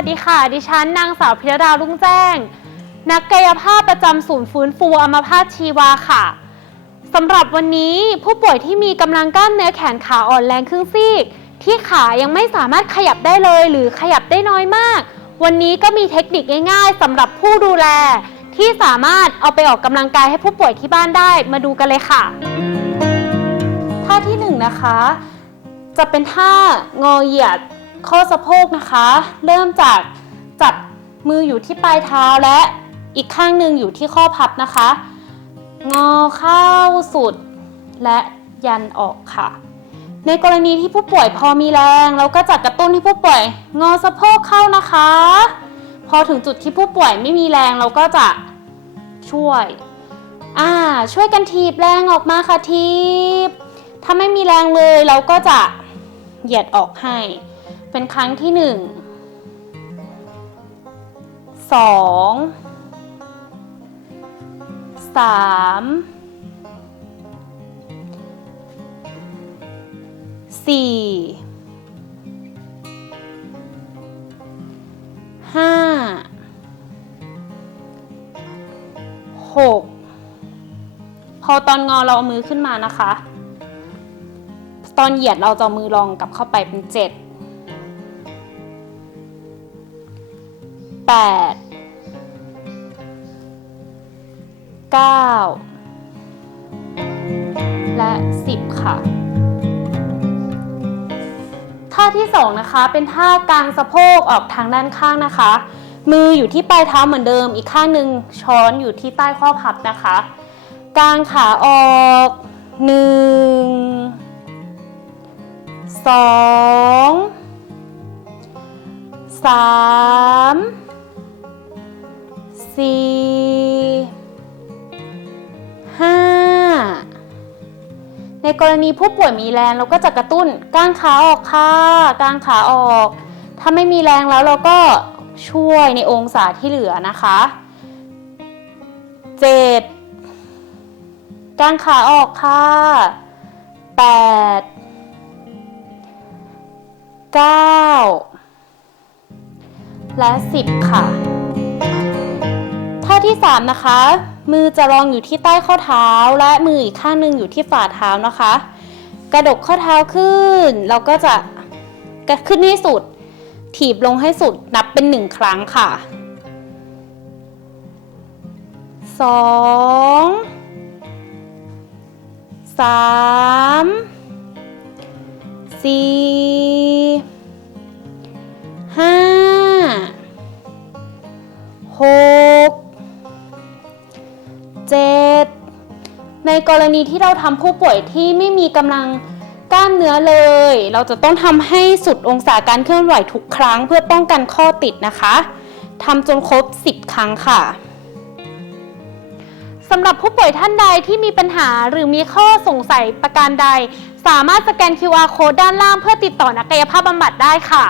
วัสดีค่ะ ดิฉันนางสาวพิรดารุ่งแจ้ง นักกายภาพประจำศูนย์ฟื้นฟูอัมพาตชีวาค่ะสำหรับวันนี้ผู้ป่วยที่มีกำลังกล้ามเนื้อแขนขาอ่อนแรงครึ่งซีก ที่ขายังไม่สามารถขยับได้เลย หรือขยับได้น้อยมาก วันนี้ก็มีเทคนิคง่ายๆสำหรับผู้ดูแล ที่สามารถเอาไปออกกำลังกายให้ผู้ป่วยที่บ้านได้มาดูกันเลยค่ะ ท่าที่หนึ่งนะคะ จะเป็นท่างอเหยียด ข้อสะโพกนะคะ เริ่มจากจับมืออยู่ที่ปลายเท้าและอีกข้างหนึ่งอยู่ที่ข้อพับนะคะ งอเข้าสุด และยันออกค่ะ ในกรณีที่ผู้ป่วยพอมีแรง เราก็จะกระตุ้นให้ผู้ป่วย งอสะโพกเข้านะคะ พอถึงจุดที่ผู้ป่วยไม่มีแรงเราก็จะช่วยอ่าช่วยกันทีบแรงออกมาค่ะทีบถ้าไม่มีแรงเลยเราก็จะเหยียดออกให้ เป็นครั้งที่หนึ่งสองสามสี่ห้าหกพอตอนงอเราเอามือขึ้นมานะคะ ตอนเหยียดเราจะมือรองกลับเข้าไปเป็นเจ็ด แปดเก้าและสิบค่ะ ท่าที่สองนะคะ เป็นท่ากางสะโพกออกทางด้านข้างนะคะ มืออยู่ที่ปลายเท้าเหมือนเดิม อีกข้างหนึ่งช้อนอยู่ที่ใต้ข้อพับนะคะกางขาออกหนึ่งสองสาม สี่ห้าในกรณีผู้ป่วยมีแรงเราก็จะกระตุ้นก้างขาออกค่ะก้างขาออก ถ้าไม่มีแรงแล้วเราก็ช่วยในองศาที่เหลือนะคะเจ็ดก้างขาออกค่ะแปด9และ10ค่ะ อที่ 3 นะคะ มือจะรองอยู่ที่ใต้ข้อเท้า และมืออีกข้างหนึ่งอยู่ที่ฝ่าเท้านะคะ กระดกข้อเท้าขึ้น เราก็จะะขึ้นให้สุด ถีบลงให้สุดนับเป็น 1 ครั้งค่ะ 2 3 4 5 6 ในกรณีที่เราทำผู้ป่วยที่ไม่มีกำลังกล้ามเนื้อเลย เราจะต้องทำให้สุดองศาการเคลื่อนไหวทุกครั้งเพื่อป้องกันข้อติดนะคะทำจนครบ 10 ครั้งค่ะสำหรับผู้ป่วยท่านใดที่มีปัญหาหรือมีข้อสงสัยประการใด สามารถสแกน QR code ด้านล่างเพื่อติดต่อนักกายภาพบำบัดได้ค่ะ